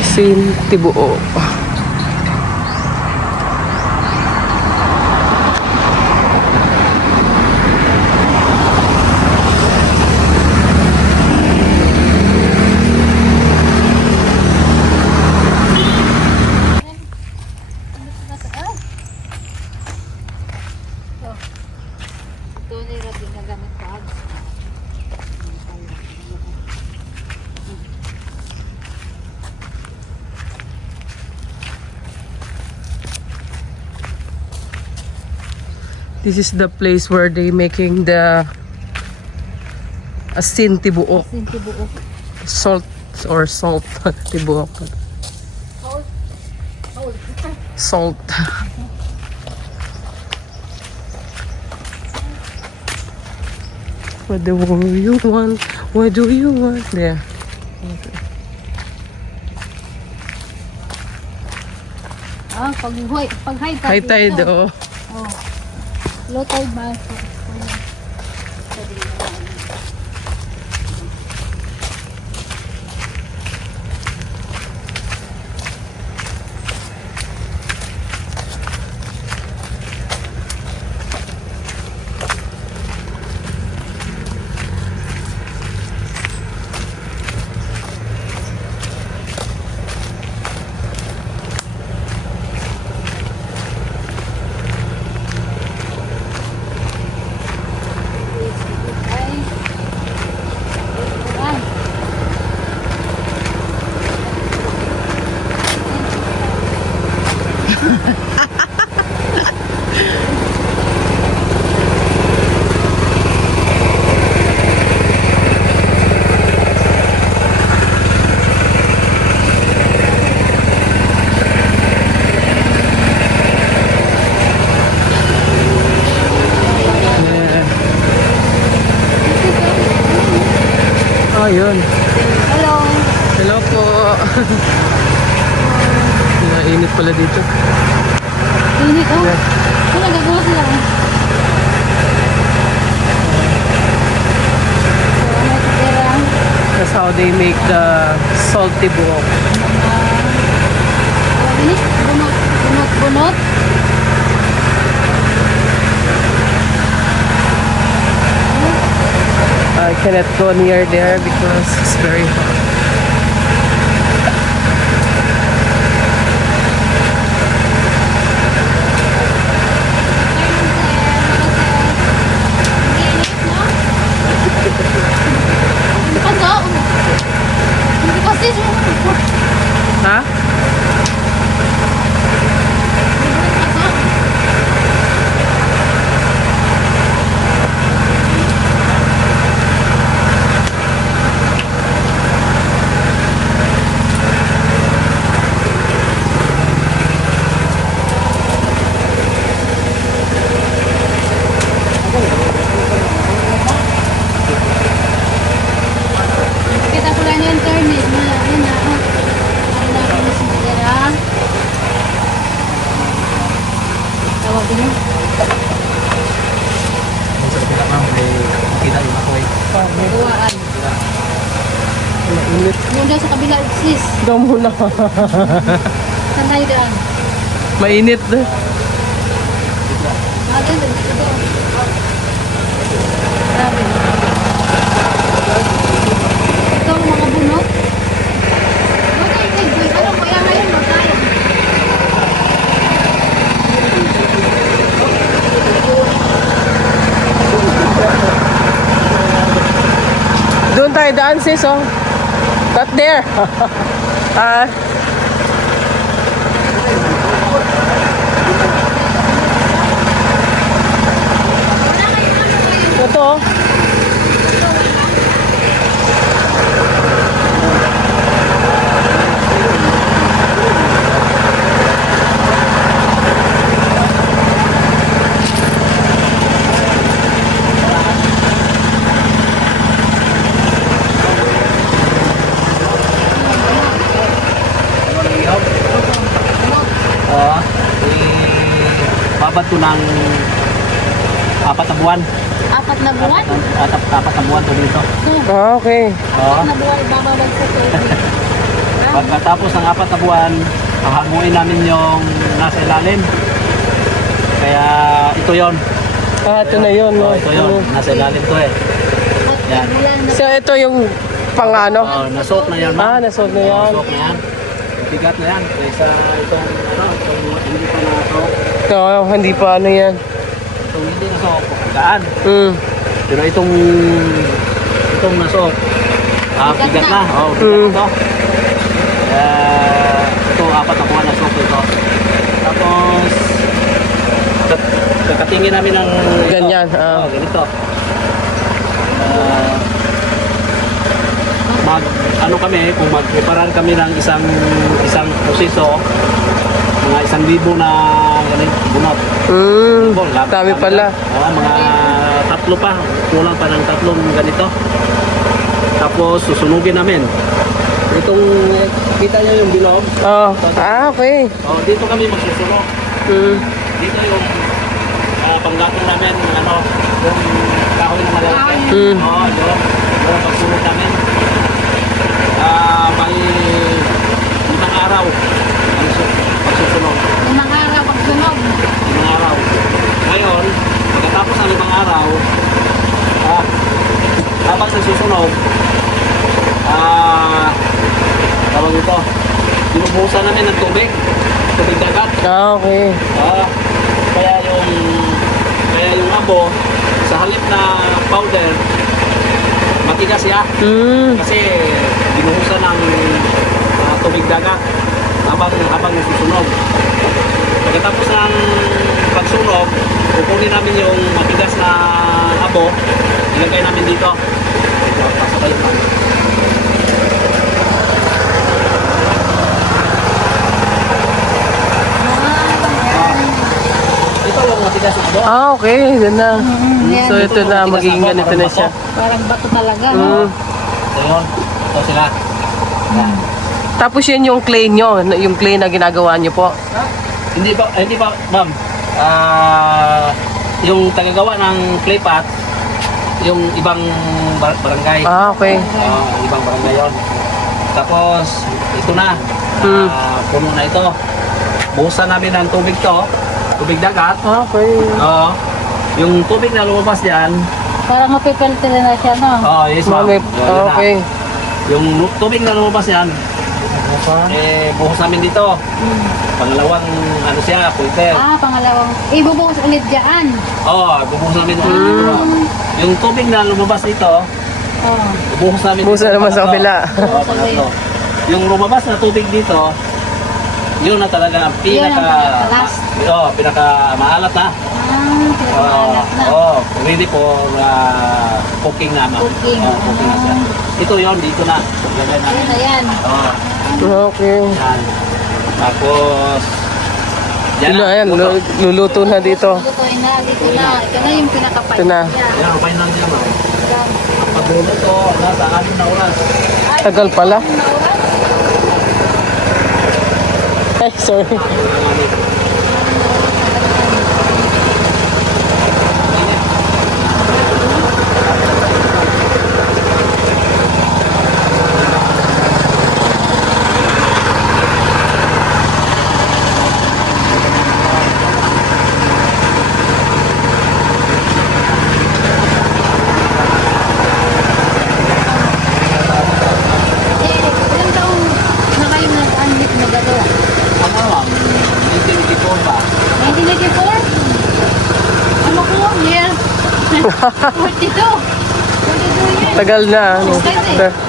Asin Tibuok. This is the place where they making the asin Tibuok. Asin Tibuok. Salt or salt Tibuok. Salt. What do you want? What do you want? There. Okay. Pag High tide, oh. Low tide ba? Yun. Hello. Hello po. Init pala dito. Init, oh. Ano gagawa sila? That's how they make the salt Tibuok. Init? Bunot? I cannot go near there because it's very hot. Ha? Kita ko lang yung internet. Yun na. Ano na ako na sinira. Tawag din yun. Buwaan. Mainit. Doon daw sa kabila, sis. Daw muna. Saan tayo daan? Mainit. Doon. Grabe. Ito ang mga bunot. Ano mo yan ngayon? Tayo. Doon tayo daan sis, oh. Not there. Ito, oh. Babad ko ng 4 na buwan. 4 na buwan? 4 na buwan to dito. Ah, okay. Apat na buwan, bababag sa tubig. Pagkatapos ng 4 na buwan, hahanguin namin yung nasa ilalim. Kaya ito yon. Ah, ito na yun. Oh, No? ito yon. Nasa ilalim to eh. Yan. Wala na. So, ito yung pang ano? Oh, nasuot na yan, Ah, ma'am. nasuot na yan. Nasuot na yan. Bigat na yan. Kaysa itong, itong hindi pa nasuot. No, hindi pa ano yan. Itong hindi nasuot, gaan. Mm. Pero itong nasuot, bigat na. Oh, bigat Mm. ito. Ito, 4 na buwan nasuot ito. Tapos, kakatingin namin ng ito. Ganyan, ah. Oh, ganito. Ano kami, kung magpreparar kami ng isang proseso, mga 1,000 na ganito, bunot. Mm. Lab- Dami pala. Oo, mga 3 pa. Kulang pa ng 3 ganito. Tapos susunugin namin. Itong, kita nyo yung bilog? Oh. Ah, okay. Oh, dito kami magsusunog. Mm. Dito yung panggatong namin, ano, yung kahoy na malalaki. Mm. Oo, yung pagsunog namin. May 5 araw ang pagsusunog. Unang araw pagsunog. 5 araw. Ngayon, pagkatapos ng 5 araw, habang nagsusunog, tawag ito, binubuhusan namin ng tubig dagat. Ah, okay. Kaya yung abo, sa halip na powder, matigas siya. Mm. Kasi binuhusan ng tubig dagat habang nasusunog. Pagkatapos ng pagsunog, kukunin namin yung matigas na abo, ilagay namin dito. Ito, pasabay pa. Ito yung matigas na abo. Ah, okay. Yan na. Yan. So, ito na. Magiging ganito na siya. Parang bato talaga. no? Mm. Ito yun. Ito sila. Yan. Tapos yan yung clay nyo. Yung clay na ginagawa nyo po. Hindi pa, ma'am. Yung tagagawa ng clay pot, yung ibang barangay. Ah, okay. Ibang barangay yun. Tapos, ito na. Hmm. Puno na ito. Buhusan namin ng tubig to. Tubig dagat. Ah, okay. Oo. Yung tubig na lumabas diyan. Parang mapipilter na siya, no? Yes, ma'am. Mami- Yun na. okay. Yung tubig na lumabas yan, buhos namin dito. Pangalawang ano siya, filter. Pangalawang. Ibubuhos ulit dyan. Bubuhos namin ulit dito. Yung tubig na lumabas dito, Oh. bubuhos namin Buhusan dito. naman sa pangatlo. kabila. Oo, pangatlo. Yung lumabas na tubig dito, yun na talaga ang Yun ang pinaka last. pinaka maalat na. Pinakalat na. Ready for cooking na, ma'am. Cooking. Cooking na siya. Ito yon dito na. Lagay Yan namin. na yan. Okay. Yan. Tapos, yan Sino, ayan, luluto na dito. Lutuin na. Dito na. Ito na yung pinakapay. Ito na. Yan, okay lang yan, ma'am. Pagluluto, nasa 6 na oras. Tagal pala. Ay, sorry. Ilang taong na kayo nag-unlit na gagawa? Ano, ma'am? 1984 pa. 1984? Ano ko? Year? 42. 42 years. Tagal na. Ano. Kasi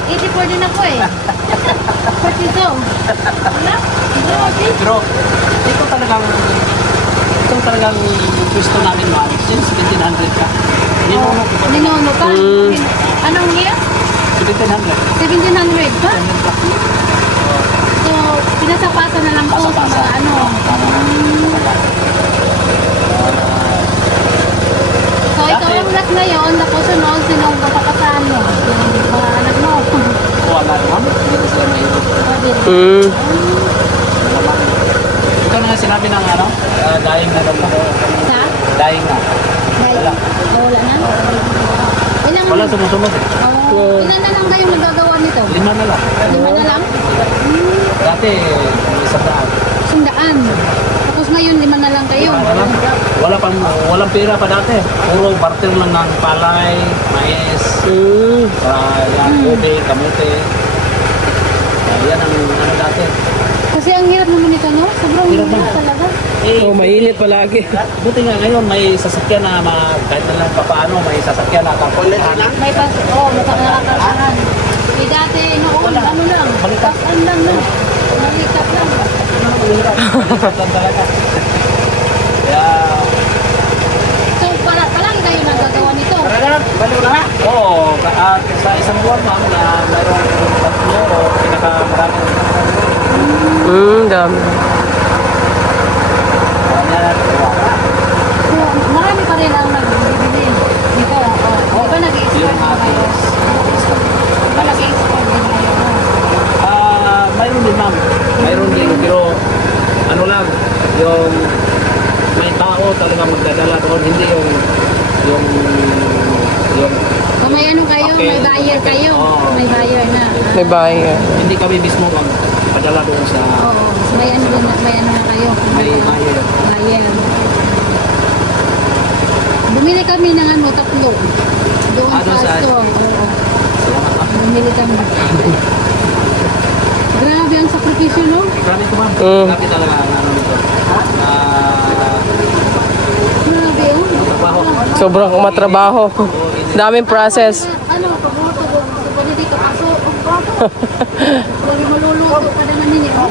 84 din ako eh. 42. Wala? Grabe. Pero, ito talagang gusto namin, ma'am. Since 1700 ka. Ninuno ko pa. Ninuno pa? Anong year? 1700. 1700 ba? So, pinasapasa na lang po sa mga ano. So, ikaw ang last ngayon, tapos sunod, sino ang papakasahan mo? Yung mga anak mo. Wala, ma'am. Hindi na sila may Mm. Ito na nga sinabi ng ano, dying na daw. Sa? Dying na. Wala. Wala na? Ilang, Wala sumusunod. ilan na lang kayong magagawa nito? 5 na lang. 5 na lang? dati, may 100. Sundaan. Tapos ngayon, 5 na lang kayo. Walang pera pa dati. Puro barter lang ng palay, mais, yan, ube, kamote. Yan ang ano dati. Kasi ang hirap naman ito, no? Sobrang Hirap hirap na. talaga. Oh, mainit palagi. Buti nga ngayon may sasakyan na kahit na lang papaano, may sasakyan na kapulitan. May pas, mukhang nakakaraan. Eh dati, noon, ano lang, pasan lang, no? Malikap lang. Talaga. Kaya, So, palagi kayo nagagawa nito. oo, sa isang buwan ma'am na mayroong tatlo o pinakamarami. Dami. So, marami pa rin ang nagbibili dito. Di ba nag-i-export na kayo? Di ba nag-i-export din kayo? Mayroon din ma'am. Mayroon din pero ano lang, yung may tao talaga magdadala doon, hindi yung O may ano kayo, Okay. may buyer kayo. Oo. May buyer na. May bahay. hindi kami mismo magpadala doon sa Oo. So, may ano na kayo. may buyer. Buyer. Bumili kami ng ano, 3. Doon Ah, doon sa sa- store. Oo. Salamat ma'am. Bumili kami. Grabe ang sakripisyo, no? Grabe ko ma'am. Grabe talaga ang ano nito. Grabe, oh. Trabaho. Sobrang matrabaho. Daming process. Ano, pagluto, pwede dito kaso, ang bata. Pwede maluluto ka na ninyo.